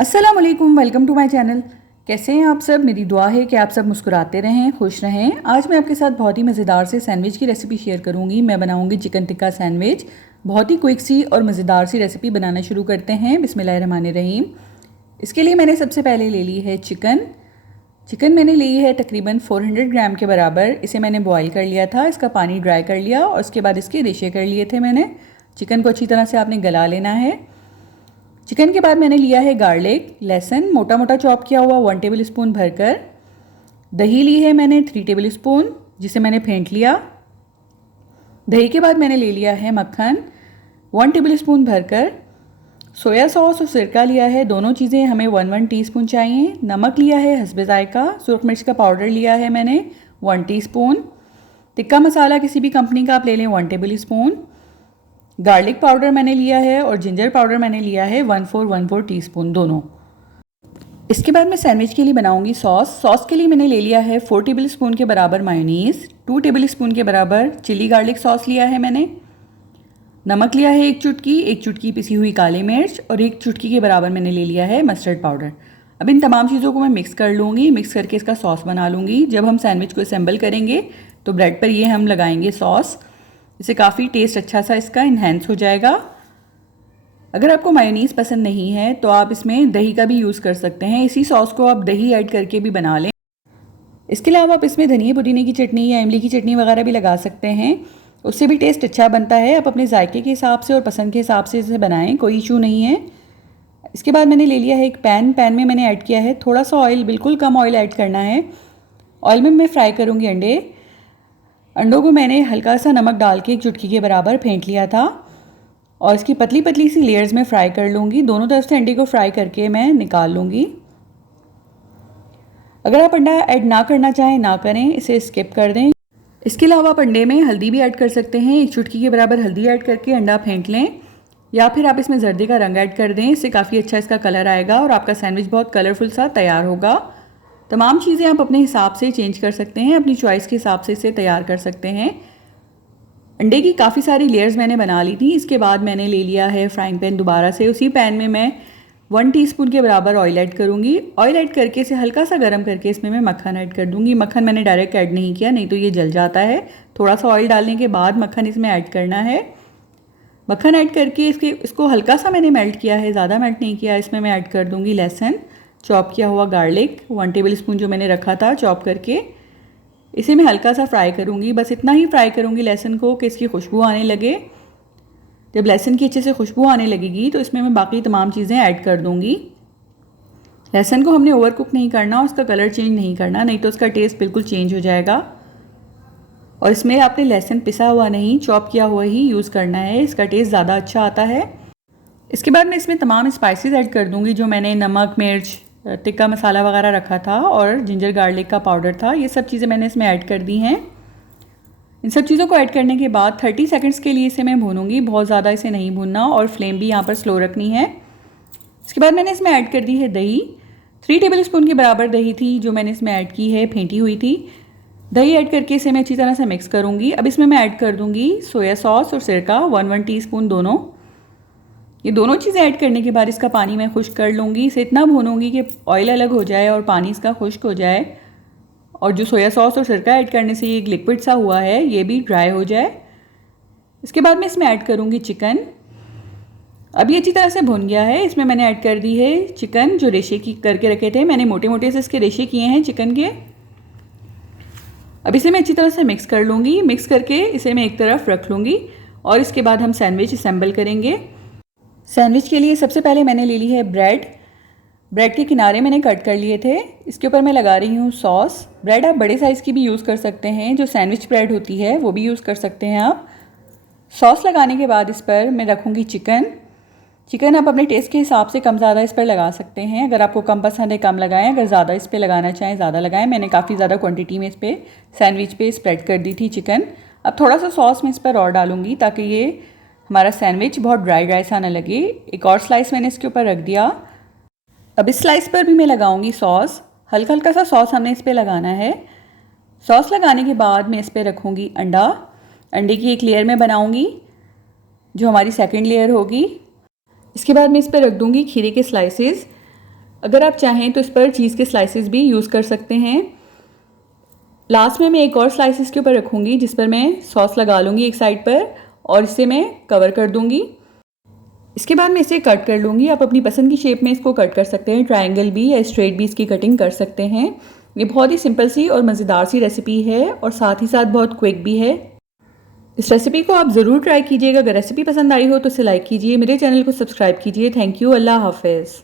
अस्सलाम वालेकुम, welcome to my channel. कैसे हैं आप सब? मेरी दुआ है कि आप सब मुस्कुराते रहें, खुश रहें। आज मैं आपके साथ बहुत ही मज़ेदार से सैंडविच की रेसिपी शेयर करूंगी। मैं बनाऊंगी चिकन टिक्का सैंडविच। बहुत ही क्विक सी और मज़ेदार सी रेसिपी बनाना शुरू करते हैं। बिस्मिल्लाहिर्रहमानिर्रहीम। इसके लिए मैंने सबसे पहले ले ली है चिकन मैंने ली है तकरीबन 400 ग्राम के बराबर। इसे मैंने बॉईल कर लिया था, इसका पानी ड्राई कर लिया और उसके बाद इसके रेशे कर लिए थे मैंने। चिकन को अच्छी तरह से आपने गला लेना है। चिकन के बाद मैंने लिया है गार्लिक, लहसुन मोटा मोटा चॉप किया हुआ 1 टेबल स्पून भरकर। दही ली है मैंने 3 टेबल स्पून, जिसे मैंने फेंट लिया। दही के बाद मैंने ले लिया है मक्खन 1 टेबल स्पून भरकर। सोया सॉस और सिरका लिया है, दोनों चीज़ें हमें 1 टीस्पून चाहिए। नमक लिया है हस्बे जायका। सुरख मिर्च का पाउडर लिया है मैंने 1 टीस्पून। टिक्का मसाला किसी भी कंपनी का आप ले लें 1 टेबल स्पून। गार्लिक पाउडर मैंने लिया है और जिंजर पाउडर मैंने लिया है 1/4 टीस्पून दोनों। इसके बाद मैं सैंडविच के लिए बनाऊंगी सॉस के लिए मैंने ले लिया है 4 टेबल स्पून के बराबर मायोनीज़, 2 टेबल स्पून के बराबर चिली गार्लिक सॉस लिया है मैंने। नमक लिया है 1 चुटकी पिसी हुई काली मिर्च और 1 चुटकी के बराबर मैंने ले लिया है मस्टर्ड पाउडर। अब इन तमाम चीज़ों को मैं मिक्स कर लूँगी। मिक्स करके इसका सॉस बना लूँगी। जब हम सैंडविच को असेंबल करेंगे तो ब्रेड पर ये हम लगाएंगे सॉस। इससे काफ़ी टेस्ट अच्छा सा इसका इन्हेंस हो जाएगा। अगर आपको मायोनीज़ पसंद नहीं है तो आप इसमें दही का भी यूज़ कर सकते हैं। इसी सॉस को आप दही ऐड करके भी बना लें। इसके अलावा आप इसमें धनिया पुदीने की चटनी या इमली की चटनी वगैरह भी लगा सकते हैं, उससे भी टेस्ट अच्छा बनता है। आप अपने जायके के हिसाब से और पसंद के हिसाब से इसे बनाएं, कोई इशू नहीं है। इसके बाद मैंने ले लिया है एक पैन में मैंने ऐड किया है थोड़ा सा ऑयल, बिल्कुल कम ऑयल ऐड करना है। ऑयल में मैं फ्राई करूँगी अंडों को मैंने हल्का सा नमक डाल के 1 चुटकी के बराबर फेंट लिया था और इसकी पतली पतली सी लेयर्स में फ्राई कर लूँगी। दोनों तरफ से अंडे को फ्राई करके मैं निकाल लूँगी। अगर आप अंडा ऐड ना करना चाहें ना करें, इसे स्किप कर दें। इसके अलावा आप अंडे में हल्दी भी ऐड कर सकते हैं। 1 चुटकी के बराबर हल्दी ऐड करके अंडा फेंट लें, या फिर आप इसमें जर्दे का रंग ऐड कर दें। इससे काफ़ी अच्छा इसका कलर आएगा और आपका सैंडविच बहुत कलरफुल सा तैयार होगा। तमाम चीज़ें आप अपने हिसाब से चेंज कर सकते हैं, अपनी चॉइस के हिसाब से इसे तैयार कर सकते हैं। अंडे की काफ़ी सारी लेयर्स मैंने बना ली थी। इसके बाद मैंने ले लिया है फ्राइंग पैन दोबारा से। उसी पैन में मैं 1 टीस्पून के बराबर ऑयल ऐड करूँगी। ऑयल ऐड करके इसे हल्का सा गर्म करके इसमें मैं मक्खन ऐड कर दूँगी। मक्खन मैंने डायरेक्ट ऐड नहीं किया, नहीं तो ये जल जाता है। थोड़ा सा ऑयल डालने के बाद मक्खन इसमें ऐड करना है। मक्खन ऐड करके इसको हल्का सा मैंने मेल्ट किया है, ज़्यादा मेल्ट नहीं किया। इसमें मैं ऐड कर दूँगी लहसुन, चॉप किया हुआ गार्लिक 1 टेबल स्पून जो मैंने रखा था चॉप करके। इसे मैं हल्का सा फ्राई करूँगी, बस इतना ही फ्राई करूँगी लहसुन को कि इसकी खुशबू आने लगे। जब लहसुन की अच्छे से खुशबू आने लगेगी तो इसमें मैं बाकी तमाम चीज़ें ऐड कर दूँगी। लहसुन को हमने ओवर कुक नहीं करना और उसका कलर चेंज नहीं करना, नहीं तो उसका टेस्ट बिल्कुल चेंज हो जाएगा। और इसमें आपने लहसुन पिसा हुआ नहीं, चॉप किया हुआ ही यूज़ करना है, इसका टेस्ट ज़्यादा अच्छा आता है। इसके बाद मैं इसमें तमाम स्पाइसेस ऐड कर दूँगी जो मैंने नमक, मिर्च, टिक्का मसाला वगैरह रखा था और जिंजर गार्लिक का पाउडर था। ये सब चीज़ें मैंने इसमें ऐड कर दी हैं। इन सब चीज़ों को ऐड करने के बाद 30 सेकंड्स के लिए इसे मैं भूनूंगी। बहुत ज़्यादा इसे नहीं भूनना और फ्लेम भी यहाँ पर स्लो रखनी है। इसके बाद मैंने इसमें ऐड कर दी है दही। 3 टेबल स्पून के बराबर दही थी जो मैंने इसमें ऐड की है, फेंटी हुई थी। दही ऐड करके इसे मैं अच्छी तरह से मिक्स करूँगी। अब इसमें मैं ऐड कर दूँगी सोया सॉस और सिरका 1 टीस्पून दोनों। ये दोनों चीज़ें ऐड करने के बाद इसका पानी मैं खुश्क कर लूँगी। इसे इतना भूनूंगी कि ऑयल अलग हो जाए और पानी इसका खुश्क हो जाए, और जो सोया सॉस और सिरका ऐड करने से ये एक लिक्विड सा हुआ है ये भी ड्राई हो जाए। इसके बाद मैं इसमें ऐड करूँगी चिकन। अब ये अच्छी तरह से भुन गया है। इसमें मैंने ऐड कर दी है चिकन जो रेशे की करके रखे थे, मैंने मोटे मोटे से इसके रेशे किए हैं चिकन के। अब इसे मैं अच्छी तरह से मिक्स कर लूँगी। मिक्स करके इसे मैं एक तरफ रख लूँगी और इसके बाद हम सैंडविच असेंबल करेंगे। सैंडविच के लिए सबसे पहले मैंने ले ली है ब्रेड के किनारे मैंने कट कर लिए थे। इसके ऊपर मैं लगा रही हूँ सॉस। ब्रेड आप बड़े साइज़ की भी यूज़ कर सकते हैं, जो सैंडविच ब्रेड होती है वो भी यूज़ कर सकते हैं आप। सॉस लगाने के बाद इस पर मैं रखूँगी चिकन आप अपने टेस्ट के हिसाब से कम ज़्यादा इस पर लगा सकते हैं। अगर आपको कम पसंद है कम लगाएं, अगर ज़्यादा इस पर लगाना चाहें ज़्यादा लगाएं। मैंने काफ़ी ज़्यादा क्वांटिटी में इस पर सैंडविच पे स्प्रेड कर दी थी चिकन। अब थोड़ा सा सॉस मैं इस पर और डालूँगी ताकि ये हमारा सैंडविच बहुत ड्राई सा ना लगे। एक और स्लाइस मैंने इसके ऊपर रख दिया। अब इस स्लाइस पर भी मैं लगाऊंगी सॉस। हल्का हल्का सा सॉस हमने इस पर लगाना है। सॉस लगाने के बाद मैं इस पर रखूँगी अंडे की एक लेयर में बनाऊँगी जो हमारी सेकंड लेयर होगी। इसके बाद मैं इस पर रख दूँगी खीरे के स्लाइसेस। अगर आप चाहें तो इस पर चीज़ के स्लाइसेस भी यूज़ कर सकते हैं। लास्ट में मैं एक और स्लाइस इसके ऊपर रखूँगी जिस पर मैं सॉस लगा लूँगी एक साइड पर और इसे मैं कवर कर दूँगी। इसके बाद मैं इसे कट कर लूँगी। आप अपनी पसंद की शेप में इसको कट कर सकते हैं, ट्रायंगल भी या स्ट्रेट भी इसकी कटिंग कर सकते हैं। ये बहुत ही सिंपल सी और मज़ेदार सी रेसिपी है और साथ ही साथ बहुत क्विक भी है। इस रेसिपी को आप ज़रूर ट्राई कीजिएगा। अगर रेसिपी पसंद आई हो तो इसे लाइक कीजिए, मेरे चैनल को सब्सक्राइब कीजिए। Thank you. अल्लाह हाफ़िज़।